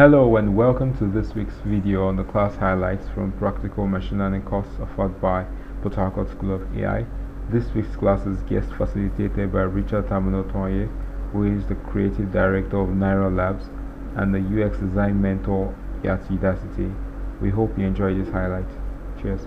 Hello and welcome to this week's video on the class highlights from Practical Machine Learning course offered by Harcourt School of AI. This week's class is guest facilitated by Richard Tamunotonye, who is the Creative Director of Naira Labs and the UX Design Mentor at Udacity. We hope you enjoy this highlight. Cheers.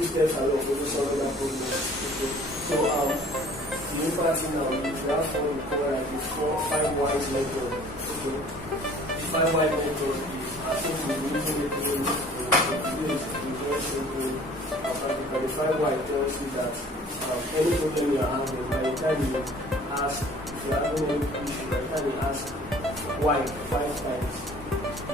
Steps along for solving that problem. Okay. So the impact now is that what we call like the 5 whys method. Okay. The 5 why method is I think we're using it in very simple practical. The 5 why tells you that any problem you are having, by the time you ask, if you are having any issue, by the time you ask why 5 times,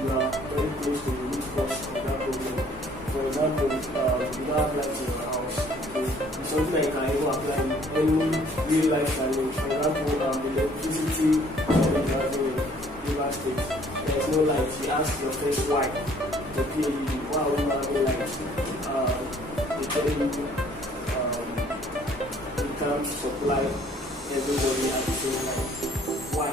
you are very close to the root cause of that problem. For example, you don't have lights in your house. It's something that you can even apply in any real life challenge. For example, electricity in River State. There's no light. You ask your first why. The PAU, why are we not having lights? They tell you you can't supply everybody at the same time. Why?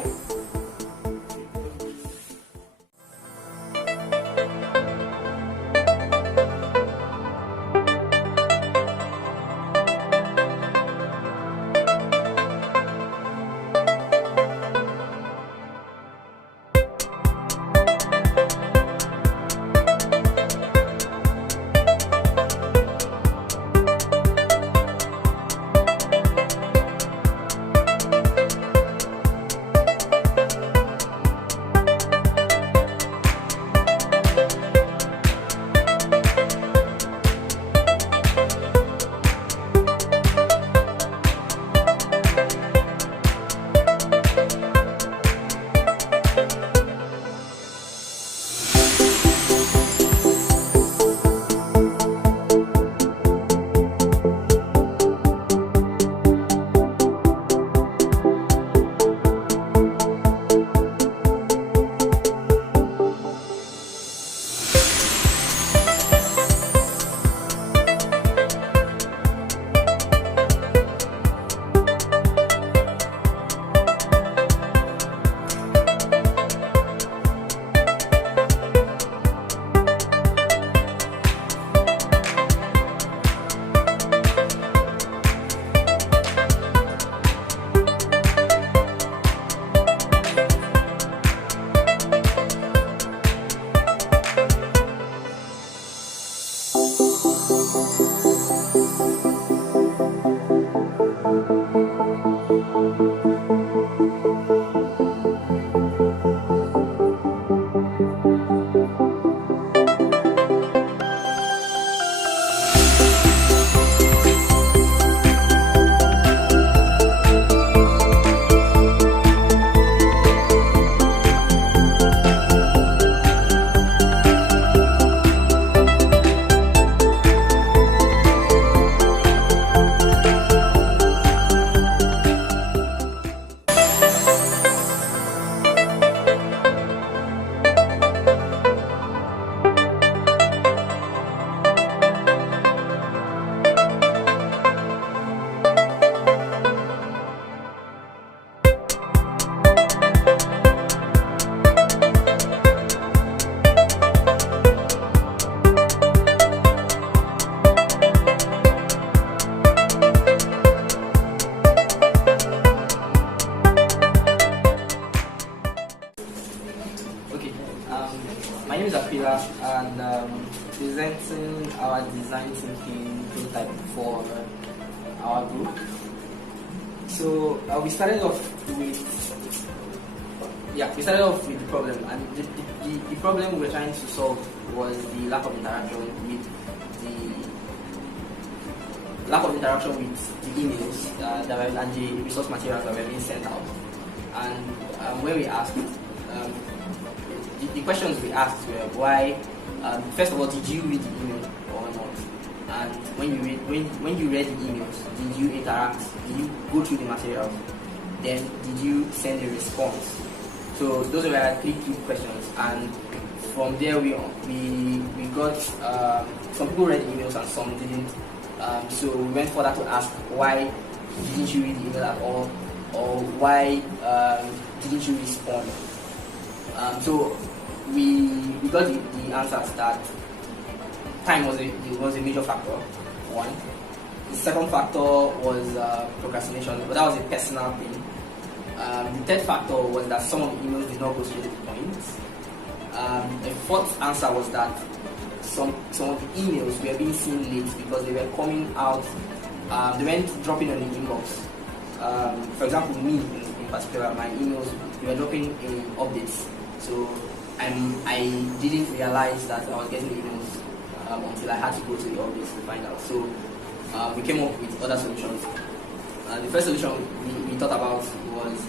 My name is and presenting our design thinking prototype for our group. So we started off with the problem, and the problem we were trying to solve was the lack of interaction with the emails and the resource materials that were being sent out. And when we asked, the questions we asked were why. First of all, did you read the email or not? And when you read the emails, did you interact? Did you go through the materials? Then did you send a response? So those were 3 key questions, and from there we got some people read the emails and some didn't. So we went further to ask, why didn't you read the email at all, or why didn't you respond? So we got the answers that time was a major factor. One. The second factor was procrastination, but that was a personal thing. The third factor was that some of the emails did not go straight to the point. The fourth answer was that some of the emails were being seen late because they were coming out, they weren't dropping on the inbox. For example, me in particular, my emails, they were dropping in updates. So I didn't realize that I was getting the emails until I had to go to the updates to find out. So we came up with other solutions. The first solution we thought about was,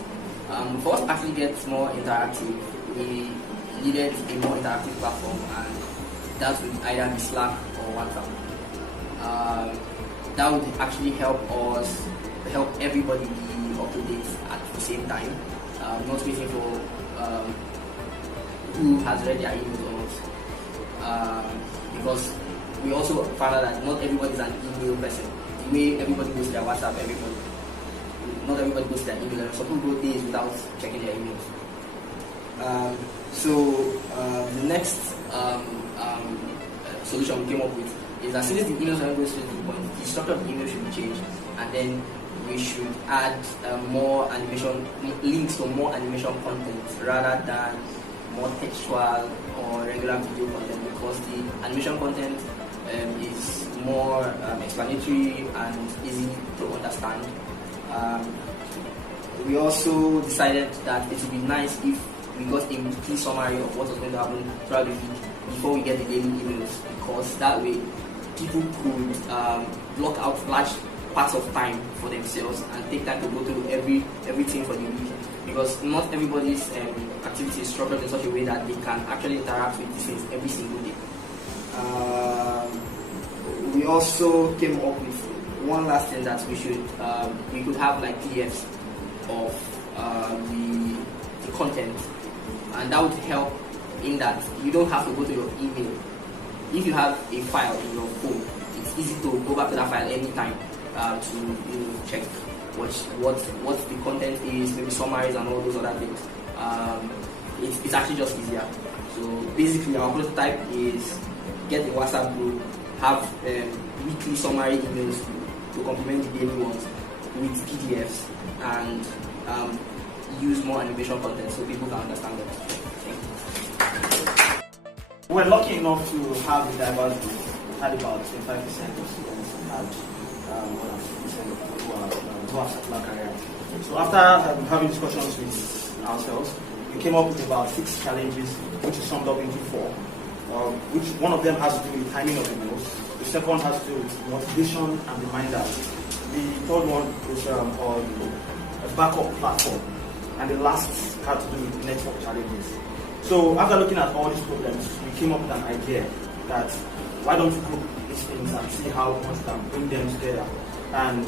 for us to actually get more interactive, we needed a more interactive platform, and that would either be Slack or WhatsApp. That would actually help everybody be up to date at the same time, not waiting for who has read their emails or not. Because we also found out that not everybody is an email person. The way everybody goes to their WhatsApp, not everybody goes to their email. Some people go days without checking their emails. The next solution we came up with is that since the emails are going straight to the point, the structure of the email should be changed, and then we should add more animation links to more animation content rather than more textual or regular video content, because the animation content is more explanatory and easy to understand. We also decided that it would be nice if we got a weekly summary of what was going to happen throughout the week before we get the daily emails, because that way people could block out large parts of time for themselves and take time to go through everything for the week, because not everybody's activity is structured in such a way that they can actually interact with these things every single day. We also came up with one last thing, that we could have like PDFs of the content, and that would help in that you don't have to go to your email. If you have a file in your phone, it's easy to go back to that file anytime to check what the content is, maybe summaries and all those other things. It's actually just easier. So basically our prototype is get a WhatsApp group, have weekly summary emails to complement the daily ones with PDFs, and use more animation content so people can understand them. We're lucky enough to have a diverse group. We had about 25% of students had more than 50% of people who have secular career. So after having discussions with ourselves, we came up with about 6 challenges, which is summed up into 4. Which one of them has to do with timing of the emails. The second has to do with motivation and reminders. The third one is on a backup platform. And the last had to do with network challenges. So after looking at all these problems, we came up with an idea that why don't we group these things and see how much we can bring them together. And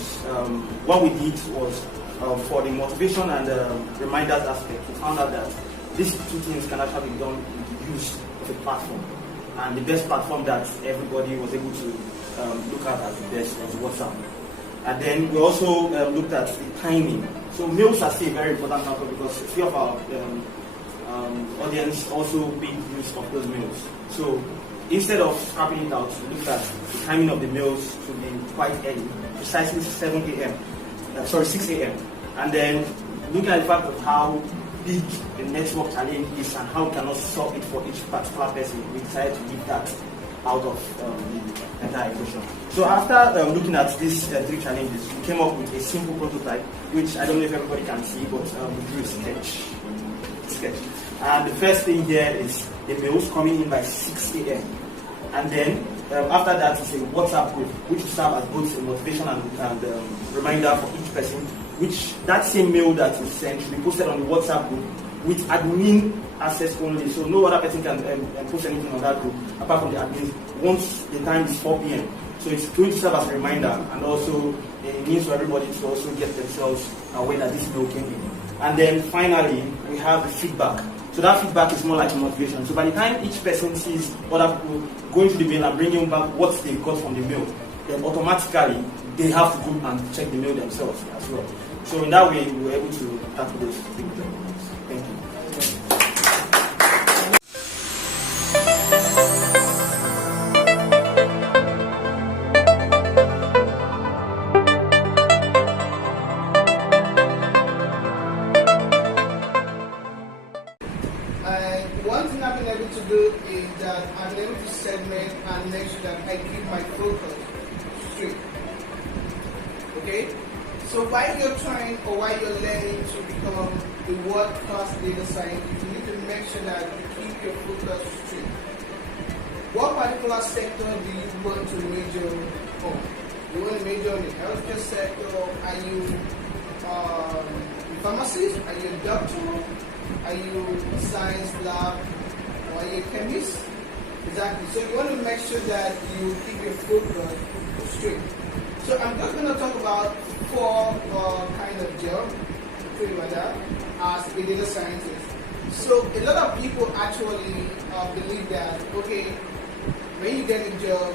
what we did was, for the motivation and reminders aspect, we found out that these 2 things can actually be done with the use of a platform. And the best platform that everybody was able to look at as the best was WhatsApp. And then we also looked at the timing. So mails are still a very important factor, because a few of our audience also made use of those mails. So instead of scrapping it out, we looked at the timing of the mails to be quite early, precisely 6 a.m. And then looking at the fact of how big the network challenge is and how we cannot solve it for each particular person, we decided to leave that out of the entire equation. So after looking at these 3 challenges, we came up with a simple prototype, which I don't know if everybody can see, but we drew a sketch. And the first thing here is the mails coming in by 6 a.m. And then after that is a WhatsApp group, which will serve as both a motivation and reminder for each person, which that same mail that is sent should be posted on the WhatsApp group with admin access only. So no other person can post anything on that group apart from the admin. Once the time is 4 p.m., So it's going to serve as a reminder, and also it means for everybody to also get themselves aware that this mail came in. And then finally, we have the feedback. So that feedback is more like a motivation. So by the time each person sees other people going through the mail and bringing back what they got from the mail, then automatically they have to go and check the mail themselves as well. So in that way, we were able to tackle those things. Thank you. One thing I've been able to do is that I've been able to segment and make sure that I keep my focus straight. Okay? So while you're trying or while you're learning to become a world-class data scientist, you need to make sure that you keep your focus straight. What particular sector do you want to major on? You want to major in the healthcare sector? Are you a pharmacist? Are you a doctor? Are you a science lab? Or are you a chemist? Exactly. So you want to make sure that you keep your focus straight. So I'm just going to talk about 4 kind of job, pretty much that, as a data scientist. So a lot of people actually believe that, okay, when you get a job,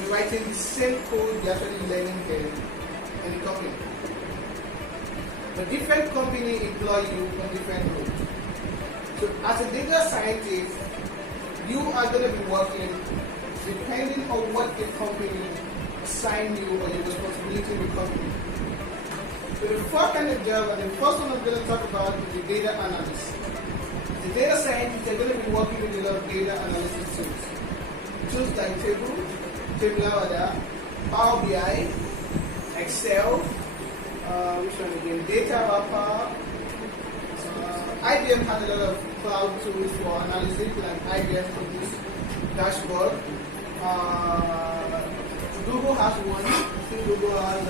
you're writing the same code you're actually learning there in the company. But different company employ you on different roles. So as a data scientist, you are going to be working depending on what the company assign you or your responsibility in the company. So the 4 kind of job, and the first one I'm going to talk about is the data analyst. The data scientists are going to be working with a lot of data analysis tools. Tools like Tabular, Power BI, Excel, which one again? Data wrapper. IBM has a lot of cloud tools for analysis, like IBM produce dashboard. Google has one. I think Google has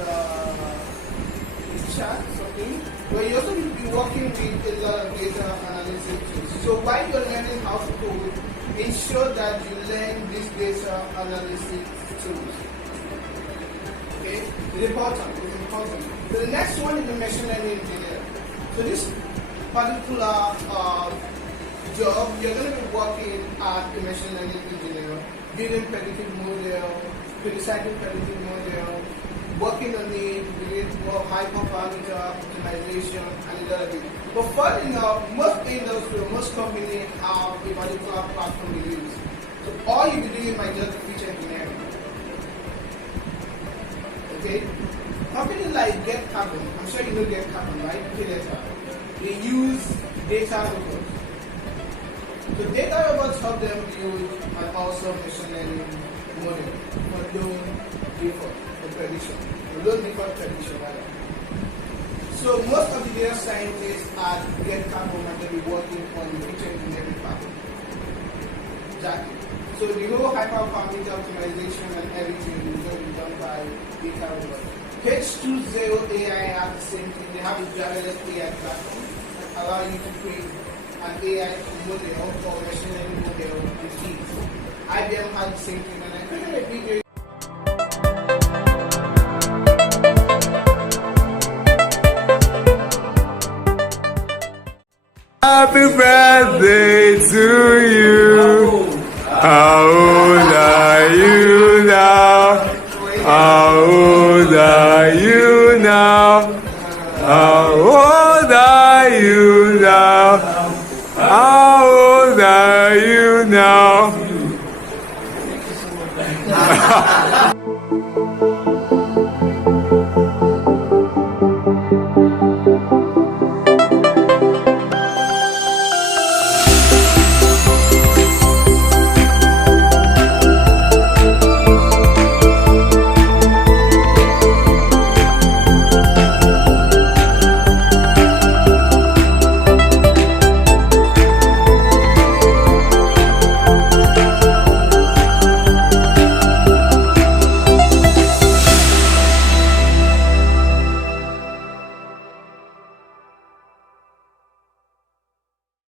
chat something. But you also need to be working with a lot of data analysis tools. So while you're learning how to code, ensure that you learn these data analysis tools. Okay? It's important. It's important. So the next one is the machine learning engineer. So this particular job, you're going to be working as a machine learning engineer, building predictive model, criticizing predictive model, working on the more hyperparameter optimization, and a lot of it. But funny enough, most industries, most companies have a particular platform they use. So all you be doing might just be feature engineering. Okay? Companies like Get Carbon, I'm sure you know Get Carbon, right? They use data robots. So data robots help them build an awesome machine learning model for loan default prediction. Loan default prediction, rather. So most of the data scientists at Get Carbon are going to be working on the feature engineering part. Exactly. So the whole hyperparameter optimization and everything is going to be done by data robots. H20 AI have the same thing. They have a driverless AI platform that allow you to create an AI model or machine learning model with ease. IBM had the same thing, and I created a video. Happy birthday to you. How old are you now? How old are you now? How old are you now? How old are you now?